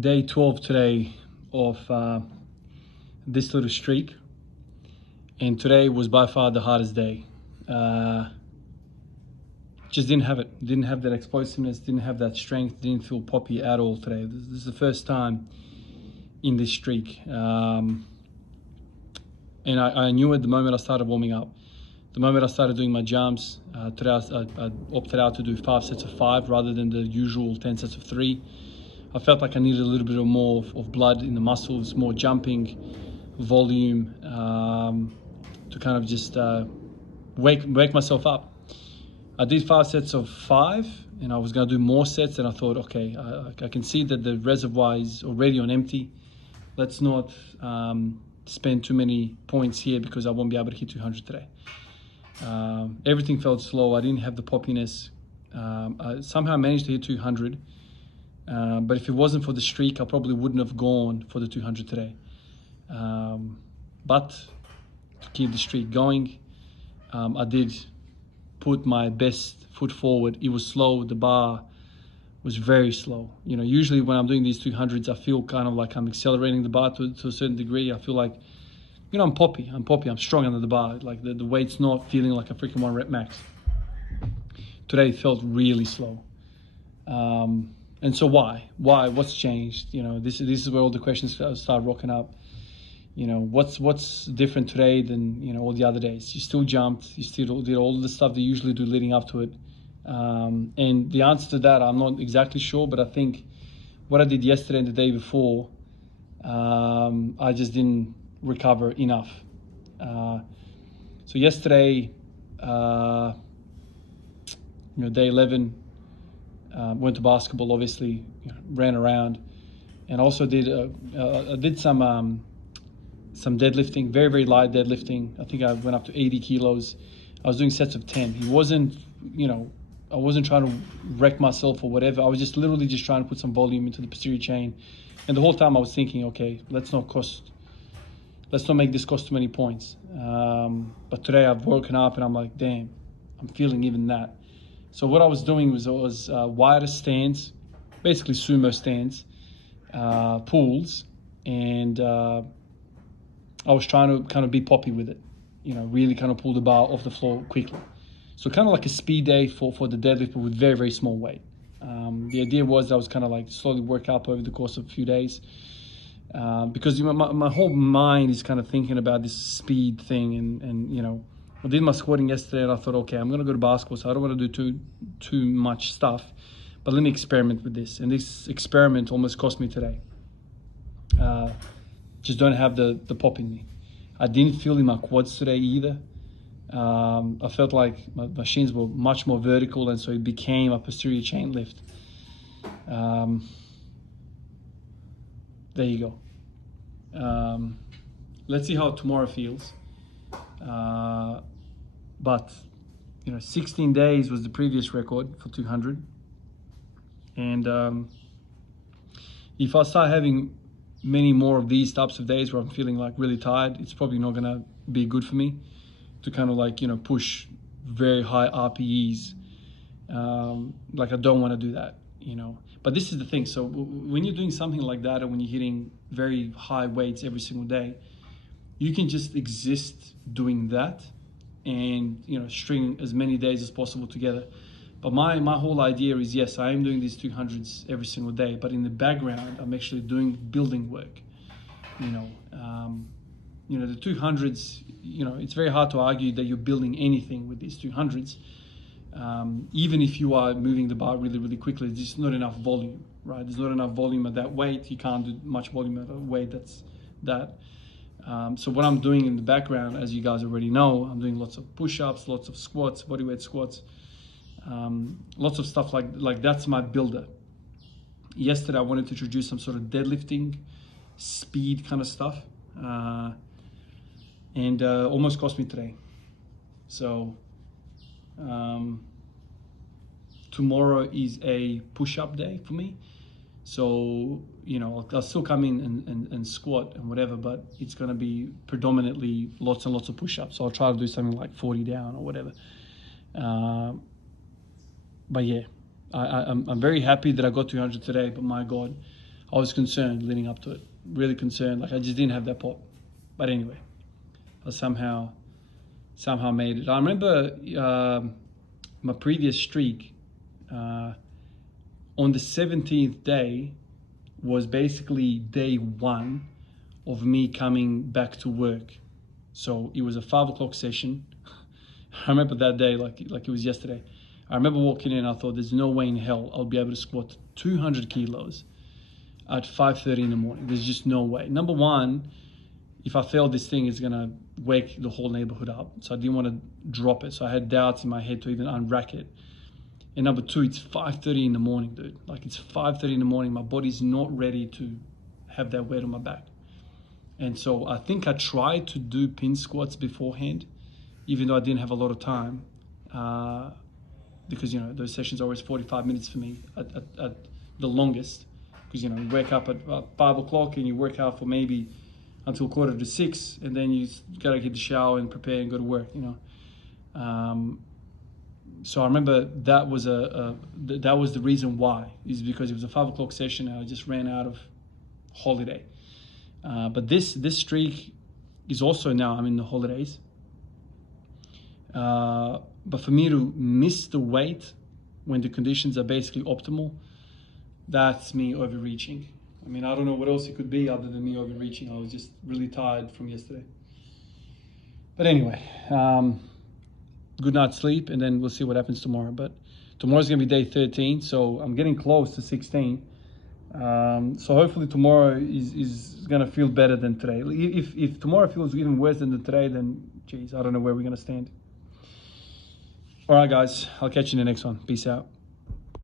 day 12 today of this little streak, and today was by far the hardest day. Just didn't have it, didn't have that explosiveness, didn't have that strength, didn't feel poppy at all today. This is the first time in this streak, and I knew it the moment I started warming up. The moment I started doing my jumps, today I opted out to do 5 sets of 5 rather than the usual 10 sets of 3. I felt like I needed a little bit more of blood in the muscles, more jumping, volume, to kind of just wake myself up. I did 5 sets of 5, and I was going to do more sets, and I thought, okay, I can see that the reservoir is already on empty. Let's not spend too many points here because I won't be able to hit 200 today. Everything felt slow. I didn't have the poppiness. I somehow managed to hit 200, but if it wasn't for the streak, I probably wouldn't have gone for the 200 today. But to keep the streak going, I did put my best foot forward. It was slow. The bar was very slow. You know, usually when I'm doing these 200s, I feel kind of like I'm accelerating the bar to a certain degree. I feel like, you know, I'm poppy, I'm strong under the bar. Like the weight's not feeling like a freaking 1 rep max. Today it felt really slow. And so why? What's changed? You know, this is where all the questions start rocking up. You know, what's different today than, you know, all the other days? You still jumped, you still did all the stuff they usually do leading up to it. And the answer to that, I'm not exactly sure, but I think what I did yesterday and the day before, I just didn't recover enough. So yesterday, you know, day 11, went to basketball, obviously, you know, ran around, and also did I did some deadlifting, very light deadlifting. I think I went up to 80 kilos. I was doing sets of 10. It wasn't, you know, I wasn't trying to wreck myself or whatever. I was just literally just trying to put some volume into the posterior chain, and the whole time I was thinking, okay, let's not make this cost too many points. But today I've woken up and I'm like, damn, I'm feeling even that. So what I was doing was wider stands, basically sumo stands, pulls, and I was trying to kind of be poppy with it, you know, really kind of pull the bar off the floor quickly. So kind of like a speed day for the deadlift, but with very small weight. The idea was I was kind of like slowly work up over the course of a few days. Because, you know, my whole mind is kind of thinking about this speed thing, and you know, I did my squatting yesterday and I thought, okay, I'm going to go to basketball, so I don't want to do too much stuff, but let me experiment with this. And this experiment almost cost me today. Just don't have the pop in me. I didn't feel in my quads today either. I felt like my shins were much more vertical, and so it became a posterior chain lift. There you go. Let's see how tomorrow feels. But, you know, 16 days was the previous record for 200. And if I start having many more of these types of days where I'm feeling like really tired, it's probably not going to be good for me to kind of like, you know, push very high RPEs. Like I don't want to do that, you know. But this is the thing. So when you're doing something like that, or when you're hitting very high weights every single day, you can just exist doing that and, you know, string as many days as possible together. But my whole idea is, yes, I am doing these 200s every single day, but in the background, I'm actually doing building work. You know, the 200s, you know, it's very hard to argue that you're building anything with these 200s. Even if you are moving the bar really quickly, there's just not enough volume, right? There's not enough volume at that weight. You can't do much volume at a weight that's that. So what I'm doing in the background, as you guys already know, I'm doing lots of push-ups, lots of squats, bodyweight squats, lots of stuff like that's my builder. Yesterday I wanted to introduce some sort of deadlifting, speed kind of stuff, and almost cost me today. So tomorrow is a push-up day for me. So, you know, I'll still come in and squat and whatever, but it's going to be predominantly lots and lots of push-ups. So I'll try to do something like 40 down or whatever. But yeah, I'm very happy that I got 200 today, but my God, I was concerned leading up to it, really concerned. Like I just didn't have that pop. But anyway, I somehow made it. I remember my previous streak on the 17th day was basically day one of me coming back to work. So it was a 5 o'clock session. I remember that day like it was yesterday. I remember walking in, I thought there's no way in hell I'll be able to squat 200 kilos at 5:30 in the morning. There's just no way. Number one, if I fail this thing, it's gonna wake the whole neighborhood up. So I didn't want to drop it. So I had doubts in my head to even unrack it. And number two, it's 5:30 in the morning, dude. Like it's 5:30 in the morning. My body's not ready to have that weight on my back. And so I think I tried to do pin squats beforehand, even though I didn't have a lot of time, because, you know, those sessions are always 45 minutes for me at the longest. Because, you know, you wake up at 5 o'clock and you work out for maybe until 5:45, and then you gotta get the shower and prepare and go to work, you know. So I remember that was that was the reason why, is because it was a 5 o'clock session and I just ran out of holiday. But this streak is also now I'm in the holidays. But for me to miss the weight when the conditions are basically optimal, that's me overreaching. I mean, I don't know what else it could be other than me overreaching. I was just really tired from yesterday. But anyway, good night's sleep, and then we'll see what happens tomorrow. But tomorrow's going to be day 13, so I'm getting close to 16. So hopefully tomorrow is going to feel better than today. If tomorrow feels even worse than today, then, geez, I don't know where we're going to stand. All right, guys, I'll catch you in the next one. Peace out.